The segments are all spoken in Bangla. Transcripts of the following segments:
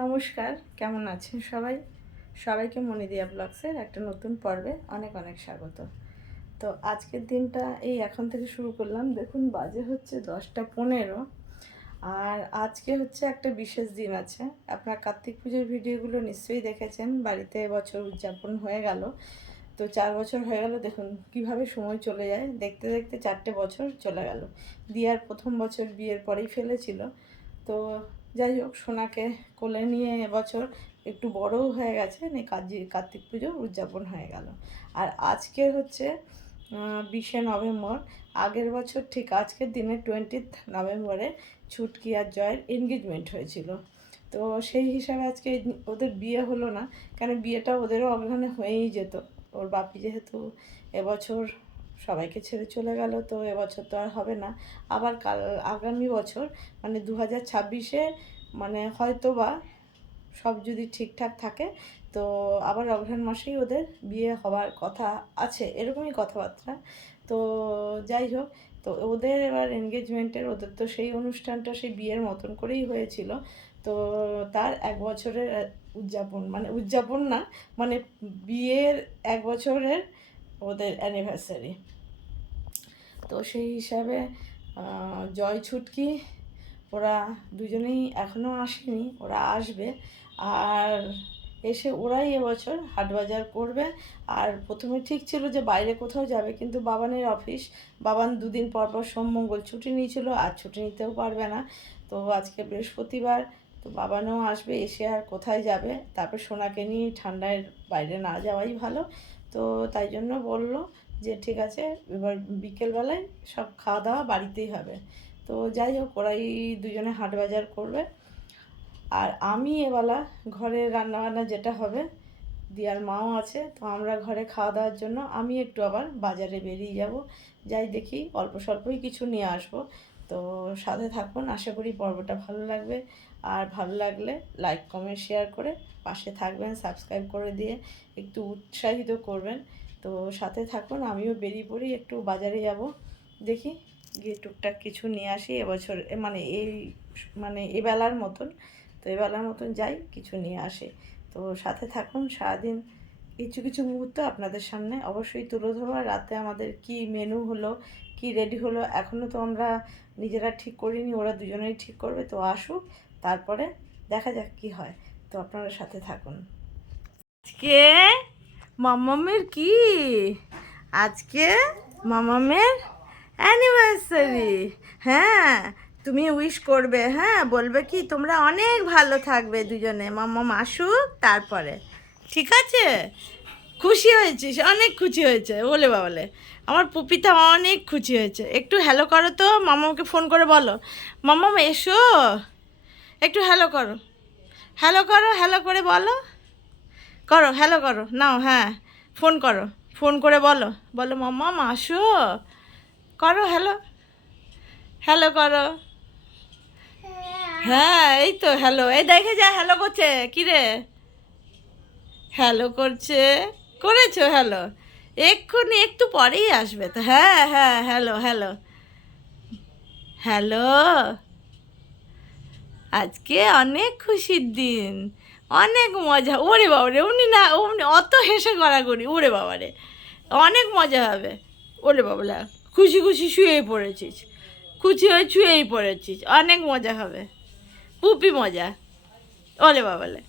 নমস্কার, কেমন আছেন সবাই? সবাইকে মনে দিয়া ব্লগসের একটা নতুন পর্বে অনেক অনেক স্বাগত। তো আজকের দিনটা এই এখন থেকে শুরু করলাম। দেখুন, বাজে হচ্ছে দশটা পনেরো আর আজকে হচ্ছে একটা বিশেষ দিন আছে। আপনার কার্তিক পুজোর ভিডিওগুলো নিশ্চয়ই দেখেছেন। বাড়িতে এবছর উদযাপন হয়ে গেল। তো চার বছর হয়ে গেল, দেখুন কীভাবে সময় চলে যায়। দেখতে দেখতে চারটে বছর চলে গেল। দিয়ার প্রথম বছর বিয়ের পরেই ফেলেছিল। তো যাই হোক, সোনাকে কোলে নিয়ে এবছর একটু বড়ও হয়ে গেছে নিয়ে কাজী কার্তিক পুজো উদযাপন হয়ে গেল। আর আজকে হচ্ছে বিশে নভেম্বর। আগের বছর ঠিক আজকের দিনে টোয়েন্টিথ নভেম্বরে ছুটকি আর জয়ের এনগেজমেন্ট হয়েছিল। তো সেই হিসাবে আজকে ওদের বিয়ে হলো না, কেন বিয়েটা ওদেরও অগ্রহণে হয়েই যেত। ওর বাপি যেহেতু এবছর সবাইকে ছেড়ে চলে গেল, তো এবছর তো আর হবে না। আবার কাল, আগামী বছর মানে দু হাজার ছাব্বিশে মানে হয়তো বা সব যদি ঠিকঠাক থাকে, তো আবার অগ্রহণ মাসেই ওদের বিয়ে হওয়ার কথা আছে, এরকমই কথাবার্তা। তো যাই হোক, তো ওদের এবার এনগেজমেন্টের ওদের তো সেই অনুষ্ঠানটা সেই বিয়ের মতন করেই হয়েছিল। তো তার এক বছরের উদযাপন মানে উদযাপন না মানে বিয়ের এক বছরের ওদের অ্যানিভার্সারি তো সেই হিসাবে জয় ছুটকি, ওরা দুজনেই এখনও আসেনি, ওরা আসবে। আর এসে ওরাই এবছর হাট বাজার করবে। আর প্রথমে ঠিক ছিল যে বাইরে কোথাও যাবে, কিন্তু বাবানের অফিস, বাবান দুদিন পর পর সোম মঙ্গল ছুটি নিয়েছিল, আর ছুটি নিতেও পারবে না। তো আজকে বৃহস্পতিবার, তো বাবানও আসবে, এসে আর কোথায় যাবে? তারপর সোনাকে নিয়ে ঠান্ডায় বাইরে না যাওয়াই ভালো। তো তাই জন্য বলল যে ঠিক আছে, এবার বিকেলবেলায় সব খাওয়া দাওয়া বাড়িতেই হবে। তো যাই হোক, ওরাই দুজনে হাট বাজার করবে। আর আমি এবেলা ঘরে রান্নাবান্না যেটা হবে, দিয়ার মাও আছে, তো আমরা ঘরে খাওয়া দাওয়ার জন্য আমি একটু আবার বাজারে বেরিয়ে যাব। যাই দেখি, অল্প স্বল্পই কিছু নিয়ে আসব। তো সাথে থাকুন, আশা করি পর্বটা ভালো লাগবে। আর ভালো লাগলে লাইক, কমেন্ট, শেয়ার করে পাশে থাকবেন, সাবস্ক্রাইব করে দিয়ে একটু উৎসাহিত করবেন। তো সাথে থাকুন, আমিও বেরিয়ে পড়ি, একটু বাজারে যাব। দেখি গিয়ে টুকটাক কিছু নিয়ে আসি, এবছর মানে এই মানে এবেলার মতন, তো এবেলার মতন যাই, কিছু নিয়ে আসে। তো সাথে থাকুন, সারাদিন কিছু কিছু মুহূর্ত আপনাদের সামনে অবশ্যই তুলে আর রাতে আমাদের কি মেনু হলো, কি রেডি হলো এখনও তো আমরা নিজেরা ঠিক করিনি, ওরা দুজনেই ঠিক করবে, তো আসুক, তারপরে দেখা যাক কি হয়। তো আপনারা সাথে থাকুন। আজকে মামামের কি? আজকে মামামের অ্যানিভার্সারি হ্যাঁ তুমি উইশ করবে হ্যাঁ বলবে কি, তোমরা অনেক ভালো থাকবে দুজনে। মাম্মাম আসুক তারপরে। ঠিক আছে? খুশি হয়েছিস, অনেক খুশি হয়েছে, বলে বাবলে আমার পুপিতা অনেক খুশি হয়েছে। একটু হ্যালো করো তো মামাকে ফোন করে বলো। মামাম, এসো। একটু হ্যালো করো। হ্যালো করো হ্যালো করে বলো। করো হ্যালো করো নাও হ্যাঁ ফোন করো ফোন করে বলো বলো মাম্মাম আসো করো হ্যালো হ্যালো করো হ্যাঁ। এই তো হ্যালো এই দেখে যা হ্যালো করছে কিরে হ্যালো করছে করেছ হ্যালো এক্ষুনি একটু পরেই আসবে তো হ্যাঁ হ্যাঁ হ্যালো হ্যালো হ্যালো আজকে অনেক খুশির দিন। অনেক মজা। ওরে বাবারে, উনি না, উনি অত হেসে করি ওরে বাবারে। অনেক মজা হবে। ওরে বাবলা খুশি খুশি শুয়েই পড়েছিস। খুশি হয়ে শুয়েই পড়েছিস। অনেক মজা হবে। পুপি মজা। ওরে বাবলে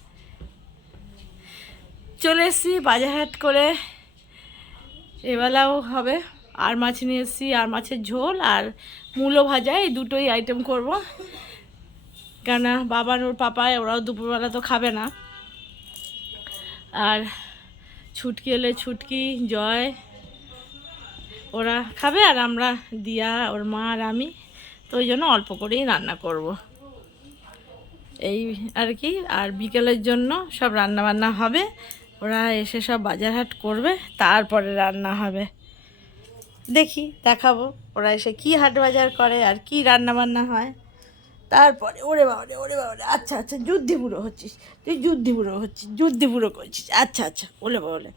চলে এসছি বাজারহাট করে। এবেলাও হবে। আর মাছ নিয়ে এসেছি। আর মাছের ঝোল আর মূলো ভাজা, এই দুটোই আইটেম করব। কেননা বাবার ওর পাপায় ওরাও দুপুরবেলা তো খাবে না। আর ছুটকি এলে ছুটকি, জয়। ওরা খাবে আর আমরা, দিয়া, ওর মা আর আমি, তো ওই জন্য অল্প করেই রান্না করব। এই আর কি, আর বিকেলের জন্য সব রান্না বান্না হবে। ওরা এসে সব বাজারহাট করবে, তারপরে রান্না হবে। দেখি, দেখাবো, ওরা এসে কি হাট বাজার করে আর কি রান্না বান্না হয়। তারপরে, ওরে বাবারে ওরে বাবারে আচ্ছা আচ্ছা যুদ্ধি বুড়ো হচ্ছিস, তুই যুদ্ধি বুড়ো হচ্ছিস, যুদ্ধি বুড়ো করছিস আচ্ছা আচ্ছা ওলে বাবলে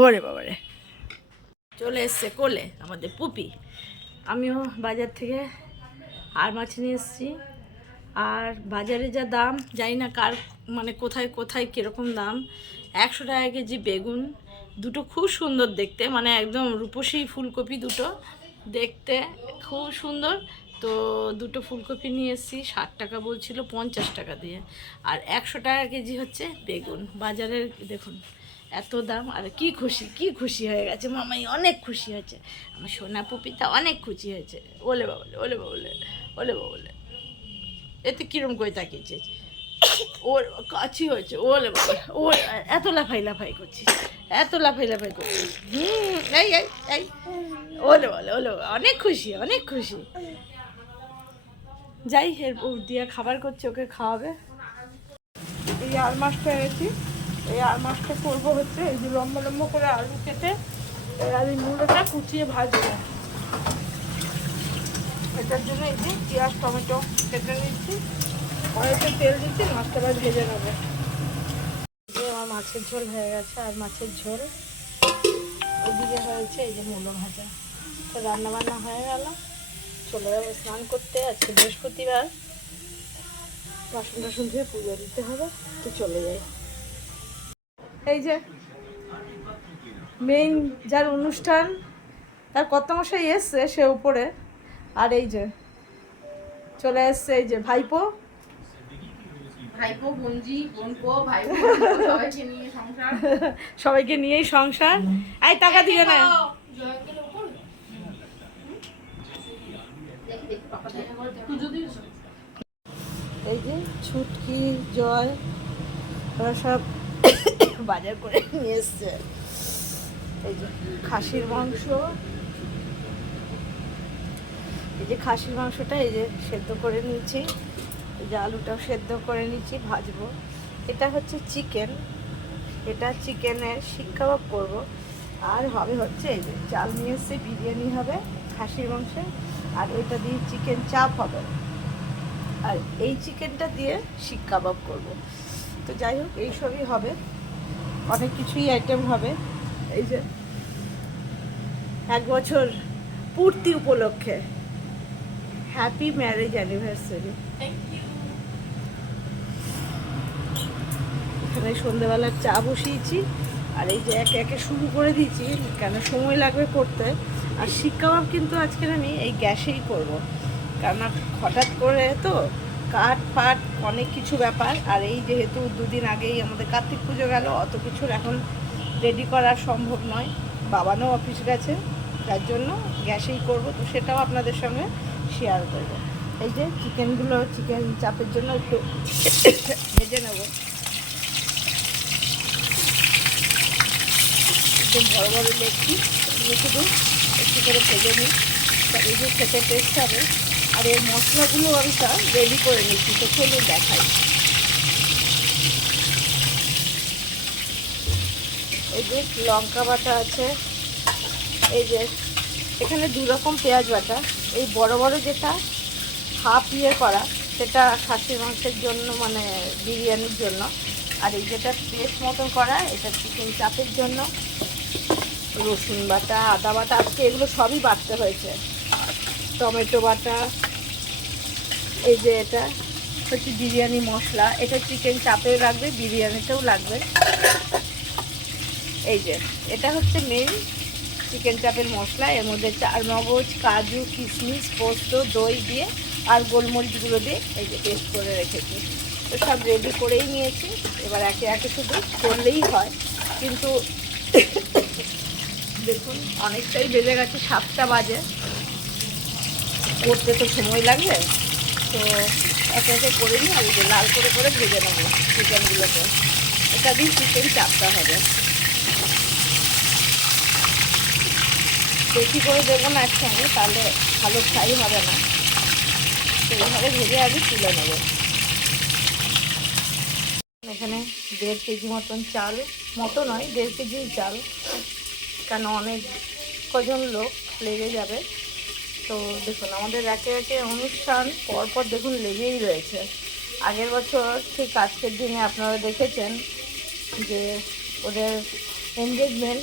ওরে বাবারে। চলে এসছে কোলে, আমাদের পুপি। আমিও বাজার থেকে আর মাছ নিয়ে এসেছি। আর বাজারে যা দাম, জানি না কার মানে কোথায় কোথায়, কীরকম দাম, একশো টাকা কেজি বেগুন, দুটো খুব সুন্দর দেখতে মানে একদম রূপসী ফুলকপি দুটো দেখতে খুব সুন্দর। তো দুটো ফুলকপি নিয়ে এসেছি ষাট টাকা বলছিল, পঞ্চাশ টাকা দিয়ে। আর একশো টাকা কেজি হচ্ছে বেগুন। বাজারের, দেখুন, এত দাম, আর কি খুশি কি খুশি হয়ে গেছে। মামাই অনেক খুশি হয়েছে। আমার সোনা পুপিতা অনেক খুশি হয়েছে। ওলে বাবলে ওলে বাবলে ওলে বাবলে এতে কিরম করে তাকিয়েছে ওর কাছি হয়েছে, ওলে বাবা ও এত লাফাই লাফাই করছিস, এত লাফাই লাফাই করছিস। হুম, এই এই এই। ওলে বলে ওলে অনেক খুশি অনেক খুশি। যাই ও দিয়ে খাবার করছে, ওকে খাওয়াবে। এই আর মাছটা এনেছি। এই আর মাছটা করব হচ্ছে, এই যে লম্বা লম্বা করে আলু কেটে, এই আলু মুড়োটা কুচিয়ে ভাজবো। এটার জন্য এই যে পেঁয়াজ, টমেটো কেটে নিচ্ছি কড়াইতে তেল দিচ্ছি মাছটা ভেজে নেব। এই আমার মাছের ঝোল হয়ে গেছে, আর মাছের ঝোল। ওদিকে হয়েছে এই যে মুলো ভাজা। তো রান্না বান্না হয়ে গেল। চলে যাব স্নান করতে আজকে বৃহস্পতিবার। বাসন টাসন ধুয়ে পুজো দিতে হবে তো চলে যাই। এই যে মেইন যার অনুষ্ঠান তার কত মশাই এসছে সে উপরে আর এই যে চলে এসছে এই যে ভাইপো। সবাইকে নিয়ে সংসার। সবাইকে নিয়েই সংসার। এই টাকা দিবে না পুজো দিয়েছ এই যে ছুটকি জল ওরা সব বাজার করে নিয়ে এসছে। এই যে খাসির মাংস। এই যে খাসির মাংসটা এই যে সেদ্ধ করে নিয়েছি। এই যে আলুটাও সেদ্ধ করে নিচ্ছি ভাজবো। এটা হচ্ছে চিকেন। এটা চিকেনের শিক কাবাব করব। আর হবে হচ্ছে এই যে, চাল নিয়ে এসছে, বিরিয়ানি হবে, খাসির মাংসে আর এটা দিয়ে চিকেন চাপ হবে। আর এই চিকেনটা দিয়ে শিক কাবাব করব। তো যাই হোক এইসবই হবে। অনেক কিছুই আইটেম হবে। এই যে এক বছর পূর্তি উপলক্ষে। হ্যাপি ম্যারেজ অ্যানিভার্সারি এখানে সন্ধেবেলার চা বসিয়েছি। আর এই যে একে একে শুরু করে দিয়েছি, কেন সময় লাগবে করতে? আর শিক কাবাব কিন্তু আজকের আমি এই গ্যাসেই করব। কারণ হঠাৎ করে তো কাঠ ফাট অনেক কিছু ব্যাপার। আর এই যেহেতু দুদিন আগেই আমাদের কার্তিক পুজো গেল, অত কিছুর এখন রেডি করা সম্ভব নয়। বাবানও অফিস গেছে যার জন্য গ্যাসেই করব। তো সেটাও আপনাদের সঙ্গে শেয়ার করব। এই যে চিকেনগুলো চিকেন চাপের জন্য একটু ভেজে নেব। একটু বড় বড় লেগছি এগুলো শুধু একটু করে ভেজে নিই এই যে খেতে টেস্ট হবে। আর এর মশলাগুলো আমি তা রেডি করে নিচ্ছি। তো চলুন দেখাই। এই যে লঙ্কা বাটা আছে। এই যে এখানে দু রকম পেঁয়াজ বাটা। এই বড় বড় যেটা হাফ ইয়ে করা, সেটা খাসির মাংসের জন্য মানে বিরিয়ানির জন্য। আর এই যেটা পেস্ট মতন করা, এটা চিকেন চাপের জন্য। রসুন বাটা, আদা বাটা, আজকে এগুলো সবই বাটতে হয়েছে। টমেটো বাটা, এই যে এটা, হচ্ছে বিরিয়ানি মশলা। এটা চিকেন চাপেও লাগবে, বিরিয়ানিতেও লাগবে। এই যে, এটা হচ্ছে মেন চিকেন চাপের মশলা। এর মধ্যে চার মগজ, কাজু, কিশমিশ, পোস্ত, দই দিয়ে আর গোলমরিচগুলো দিয়ে এই যে পেস্ট করে রেখেছি। তো সব রেডি করেই নিয়েছি। এবার একে একে শুধু করলেই হয়। কিন্তু দেখুন, অনেকটাই বেজে গেছে, সাতটা বাজে। করতে তো সময় লাগবে, তো একে একে করে নিই আর লাল করে করে ভেজে নেব চিকেনগুলোকে। এটা দিয়ে চিকেন চাপটা হবে। বেশি করে দেবো না একসঙ্গে তাহলে ভালো ফ্রাই হবে না। তো এইভাবে ভেজে আগে তুলে নেব। এখানে দেড় কেজি মতন চাল, মতো নয়, দেড় কেজি চাল। কেন অনেক কজন লোক লেগে যাবে? তো দেখুন, আমাদের একে একে অনুষ্ঠান পরপর দেখুন লেগেই রয়েছে। আগের বছর ঠিক আজকের দিনে আপনারা দেখেছেন যে ওদের এনগেজমেন্ট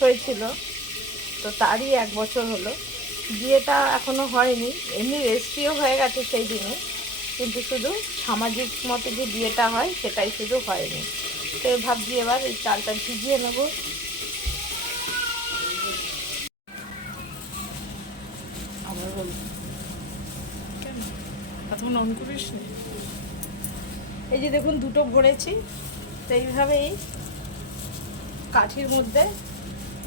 হয়েছিল। তো তারই এক বছর হলো। বিয়েটা এখনও হয়নি। এমনি রেজিস্ট্রিও হয়ে গেছে সেই দিনে। কিন্তু শুধু সামাজিক মতো যে বিয়েটা হয়, সেটাই শুধু হয়নি। তো ভাবছি এবার এই চালটা ভিজিয়ে নেব। আবার বলছি এখন অন? এই যে দেখুন, দুটো ভরেছি। তো এইভাবেই কাঠির মধ্যে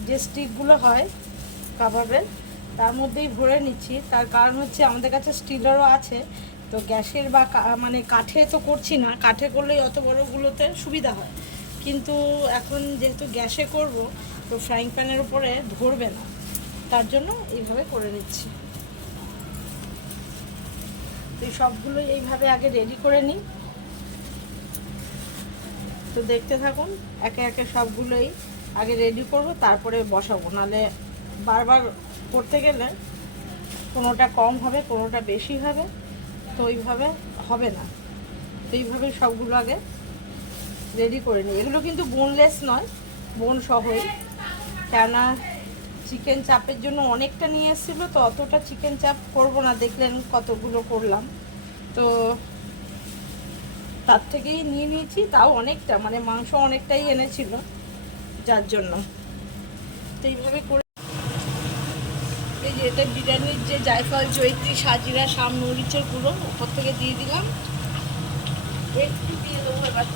যে স্টিকগুলো হয় কাবাবের তার মধ্যেই ভরে নিচ্ছি। তার কারণ হচ্ছে আমাদের কাছে স্টিলারও আছে। তো গ্যাসের বা মানে কাঠে তো করছি না। কাঠে করলেই অত বড়গুলোতে সুবিধা হয়। কিন্তু এখন যেহেতু গ্যাসে করব, তো ফ্রাইং প্যানের উপরে ধরবে না। তার জন্য এইভাবে করে নিচ্ছি। তো এই সবগুলোই এইভাবে আগে রেডি করে নিই। তো দেখতে থাকুন, একে একে সবগুলোই আগে রেডি করব, তারপরে বসাবো। নাহলে বারবার করতে গেলে কোনোটা কম হবে, কোনোটা বেশি হবে, তো ওইভাবে হবে না। তো এইভাবে সবগুলো আগে রেডি করে নিই। এগুলো কিন্তু বোনলেস নয় বোন সহই। কেননা চিকেন চাপের জন্য অনেকটা নিয়ে এসেছিল, তো অতটা চিকেন চাপ করব না, দেখলেন কতগুলো করলাম। তো তার থেকেই নিয়ে নিয়েছি, তাও অনেকটা মানে মাংস অনেকটাই এনেছিল, যার জন্য। তো এইভাবে করে এই যে এটা বিরিয়ানির যে জায়ফল জৈত্রী সাজিরা, শাম, মরিচের গুঁড়ো উপর থেকে দিয়ে দিলাম। একটু দিয়ে দেবো এবার,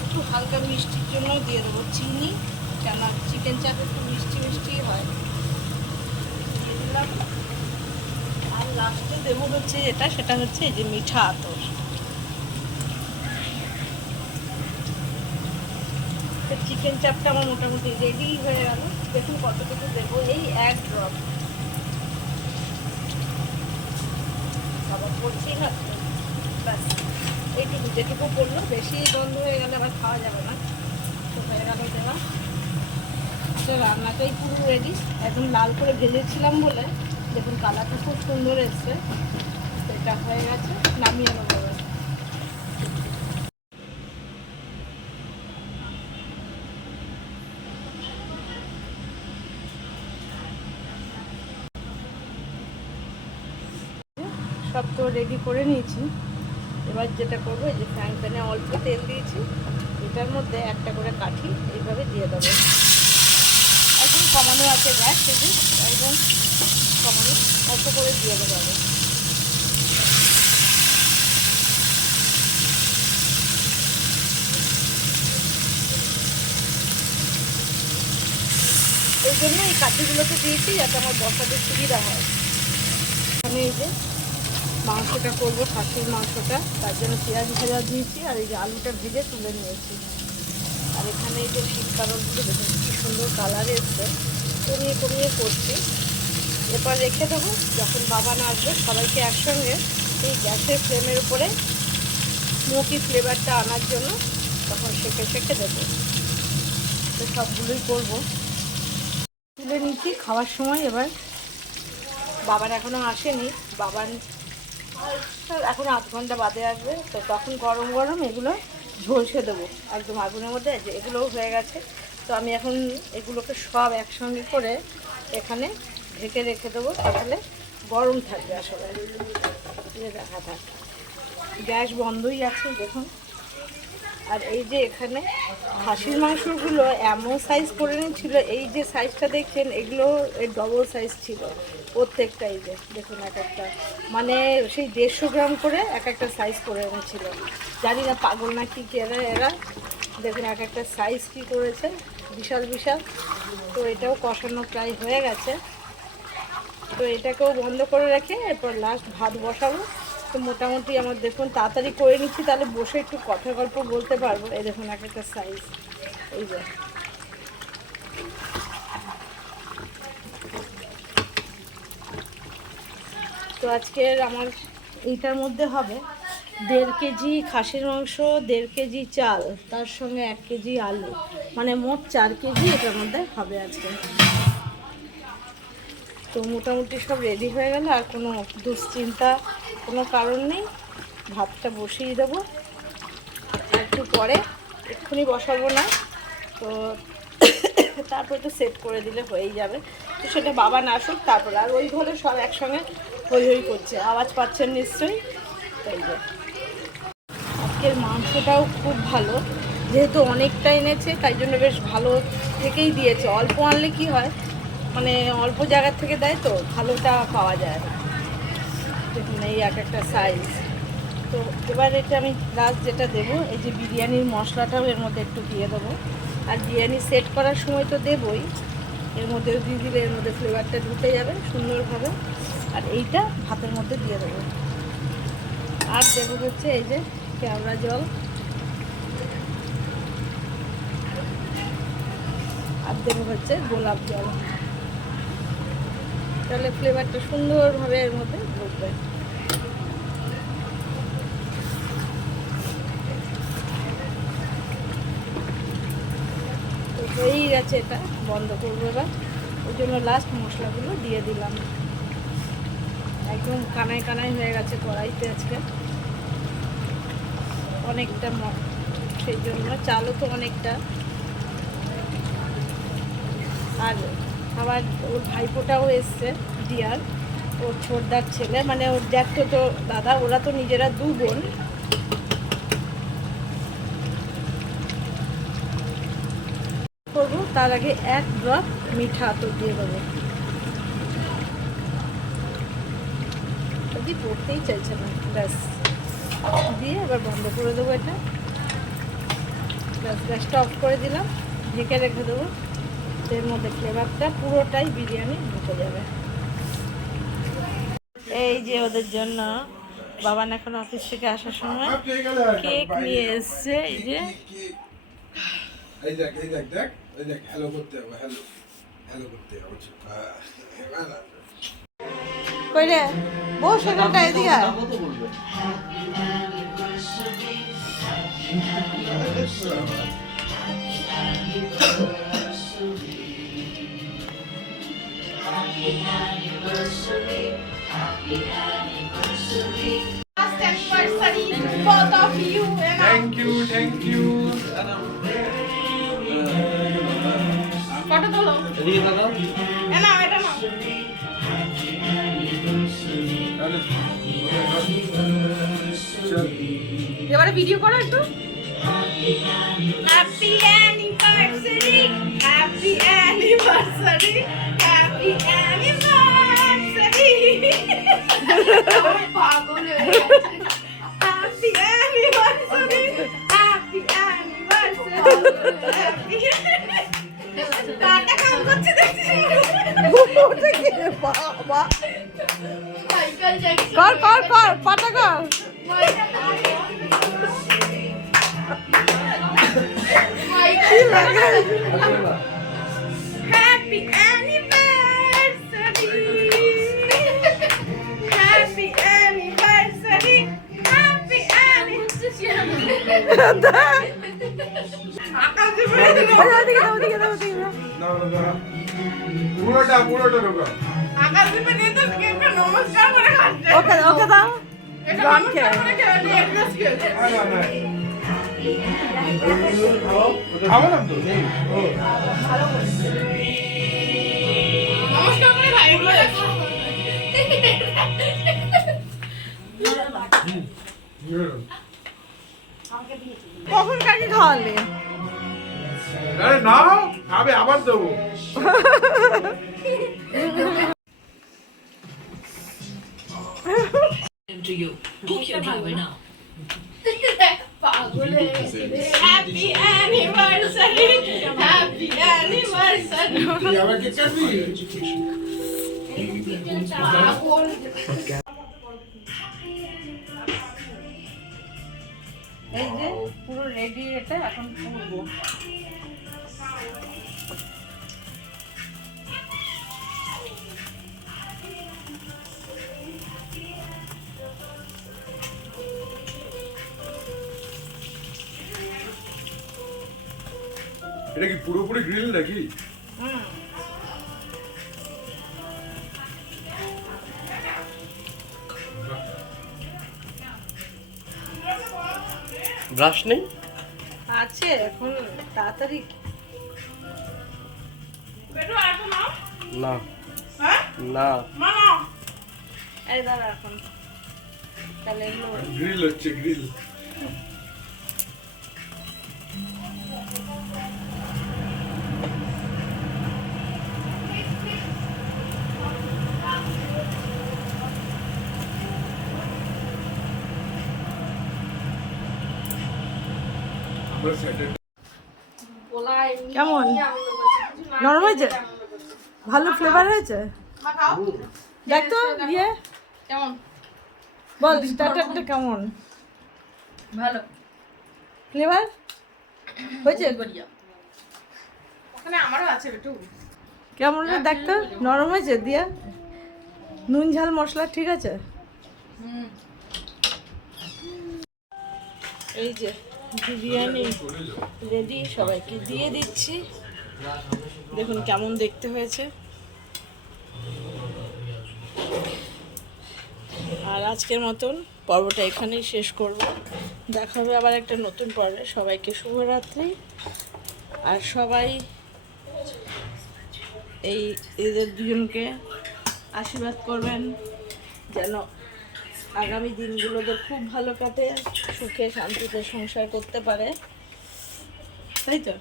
একটু হালকা মিষ্টির জন্য দিয়ে দেবো, চিনি। কেন? চিকেন চাপ একটু মিষ্টি মিষ্টি হয়। দিয়ে আর লাস্টে দেবো হচ্ছে এটা, সেটা হচ্ছে যে মিঠা আতর। চিকেন চাপটা আমার মোটামুটি রেডি হয়ে গেল। দেখুন কতটুকু দেবো। এই এক ড্রপ আবার করছি না এইটুকু যেটুকু পড়ল বেশি গন্ধ হয়ে গেলে আবার খাওয়া যাবে না। তো হয়ে গেল দেওয়া তো রান্নাটাই পুরো রেডি একদম লাল করে ভেজেছিলাম বলে। দেখুন কালারটা খুব সুন্দর এসছে। এটা হয়ে গেছে, নামিয়ে নেব সব তো রেডি করে নিয়েছি। এবার যেটা করব যে ফ্রাইং প্যানে অল্প তেল দিয়েছি। এটার মধ্যে একটা করে কাঠি, এইভাবে দিয়ে দেবো। কমানো আছে গ্যাস সেটি একদম কমানো, অল্প করে দিয়ে দেবো আগে। এই জন্য এই কাঠিগুলোকে দিয়েছি যাতে আমার বসাতে সুবিধা হয়। আমি এই যে মাংসটা করব, খাসির মাংসটা, তার জন্য পেঁয়াজ ভাজা দিয়েছি, আর এই যে আলুটা ভেজে তুলে নিয়েছি। আর এখানে এই যে শীত কারণগুলো দেখুন, কি সুন্দর কালার এসছে। কমিয়ে কমিয়ে করছি। এরপর রেখে দেবো, যখন বাবা না আসবে, সবাইকে একসঙ্গে এই গ্যাসের ফ্লেমের উপরে স্মোকি ফ্লেভারটা আনার জন্য তখন সেঁকে সেঁকে দেবো। তো সবগুলোই করব। তুলে নিচ্ছি, খাওয়ার সময় এবার বাবার এখনও আসেনি। বাবার এখন আধ ঘণ্টা বাদে আসবে, তো তখন গরম গরম এগুলো ঝলসে দেবো একদম আগুনের মধ্যে, যে এগুলোও হয়ে গেছে। তো আমি এখন এগুলোকে সব একসঙ্গে করে এখানে ঢেকে রেখে দেবো, তাহলে গরম থাকবে আসলে। দেখা থাক গ্যাস বন্ধই আছে, দেখুন। আর এই যে এখানে খাসির মাংসগুলো এমন সাইজ করে নিয়েছিল, এই যে সাইজটা দেখছেন, এগুলো ডবল সাইজ ছিল প্রত্যেকটা, এই যে দেখুন এক একটা। মানে সেই দেড়শো গ্রাম করে এক একটা সাইজ করে এনেছিল। জানি না পাগল না কি এরা এরা। দেখুন এক একটা সাইজ কি করেছে, বিশাল বিশাল। তো এটাও কষানো প্রায় হয়ে গেছে। তো এটাকেও বন্ধ করে রেখে এরপর লাস্ট ভাত বসাবো। তো মোটামুটি আমার দেখুন, তাড়াতাড়ি করে নিচ্ছি, তাহলে বসে একটু কথা গল্প বলতে পারব। এই দেখুন, এক একটা সাইজ এই যে। তো আজকের আমার এইটার মধ্যে হবে দেড় কেজি খাসির মাংস, দেড় কেজি চাল, তার সঙ্গে এক কেজি আলু। মানে মোট চার কেজি এটার মধ্যে হবে আজকে। তো মোটামুটি সব রেডি হয়ে গেল, আর কোনো দুশ্চিন্তা, কোনো কারণ নেই। ভাতটা বসিয়ে দেবো। একটু পরে এক্ষুনি বসাবো না। তো তারপরে তো সেট করে দিলে হয়েই যাবে। তো সেটা বাবা না আসুক, তারপরে আর ওই ঘরে সব একসঙ্গে হই হই করছে। আওয়াজ পাচ্ছেন নিশ্চয়ই? তাই আজকের মাংসটাও খুব ভালো। যেহেতু অনেকটা এনেছে, তাই জন্য বেশ ভালো থেকেই দিয়েছে। অল্প আনলে কি হয়? মানে অল্প জায়গার থেকে দেয় তো, ভালোটা পাওয়া যায়। না দেখুন এই এক একটা সাইজ তো এবার এটা আমি লাস্ট যেটা দেবো, এই যে বিরিয়ানির মশলাটাও এর মধ্যে একটু দিয়ে দেবো। আর বিরিয়ানি সেট করার সময় তো দেবই, এর মধ্যে দিয়ে দিলে এর মধ্যে ফ্লেভারটা ঢুকে যাবে সুন্দরভাবে। আর এইটা ভাতের মধ্যে দিয়ে দেবো। আর দেবো হচ্ছে এই যে কেওড়া জল। আর দেবো হচ্ছে গোলাপ জল। তাহলে ফ্লেভারটা সুন্দরভাবে এর মধ্যে ঢুকবে। হয়েই গেছে এটা, বন্ধ করব এবার। ওই জন্য লাস্ট মশলাগুলো দিয়ে দিলাম। একদম কানায় কানায় হয়ে গেছে কড়াইতে আজকে। অনেকটা সেই জন্য চালও তো অনেকটা। আর আবার ওর ভাইপোটাও এসছে ডিয়ার ওর ছোটদার ছেলে। মানে ওর দেখতো তো দাদা, ওরা তো নিজেরা দু বোন। করব, তার আগে এক ড্রপ মিঠা তো দিয়ে দেবো। যদি পড়তেই চাইছে না, ব্যাস। দিয়ে এবার বন্ধ করে দেবো এটা। ব্যাস গ্যাসটা অফ করে দিলাম, ঢেকে রেখে দেবো। এর মধ্যে ফ্লেভারটা পুরোটাই বিরিয়ানি ঢুকে যাবে। এই যে ওদের জন্য বাবান এখন অফিস থেকে আসার সময় কেক নিয়ে এসছে এই যে। এই দেখ এই দেখ দেখ এই দেখ হ্যালো করতে হবে হ্যালো হ্যালো করতে হবে হ্যাঁ, কই রে বস এখানটা এদিকে আয়। Thank you thank you photo তোলো। এ নাও, এটা নাও। চল এবারে ভিডিও করো একটু। হ্যাপি অ্যানিভার্সারি হ্যাপি হ্যাপি কর কর কর পাটা কর। কি ওকে ওকে দাও নমস্কার কখন কাকে খাওয়ালে আরে নাও খাবে আবার দেবো to you. Book your driver now. পাগল হয়ে। Happy anniversary! Happy anniversary! এই যে রেডি এটা এখন পুরবো এটা কি পুরোপুরি গ্রিল নাকি? ব্রাশ নেই? আছে এখন তাড়াতাড়ি। না হ্যাঁ? না মা নাও। এই দাঁড়া এখন তাহলে গ্রিল হচ্ছে গ্রিল কেমন? নরম হয়েছে? ভালো ফ্লেভার হয়েছে? দেখ তো দিয়ে কেমন? বল স্টার্টারটা কেমন? ভালো। ফ্লেভার হয়েছে? ওখানে আমারও আছে একটু। কেমন রে দেখ তো নরম হয়েছে? দিয়া? নুন ঝাল মশলা ঠিক আছে? এই যে। বিরিয়ানি রেডি সবাইকে দিয়ে দিচ্ছি। দেখুন কেমন দেখতে হয়েছে। আর আজকের মতন পর্বটা এখানেই শেষ করব। দেখা হবে আবার একটা নতুন পর্বে। সবাইকে শুভরাত্রি। আর সবাই এই এদের দুজনকে আশীর্বাদ করবেন, যেন আগামী দিনগুলোতে খুব ভালো কাটে। সুখে শান্তিতে সংসার করতে পারে। তাই তো?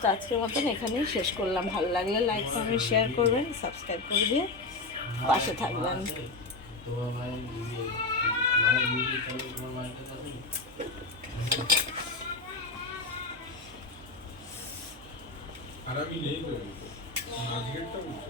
তো আজকের মতন এখানেই শেষ করলাম। ভালো লাগলে লাইক কমেন্ট শেয়ার করবেন সাবস্ক্রাইব করে দিয়ে পাশে থাকবেন। আর আমি নেই তো আজকেরটা বুঝছ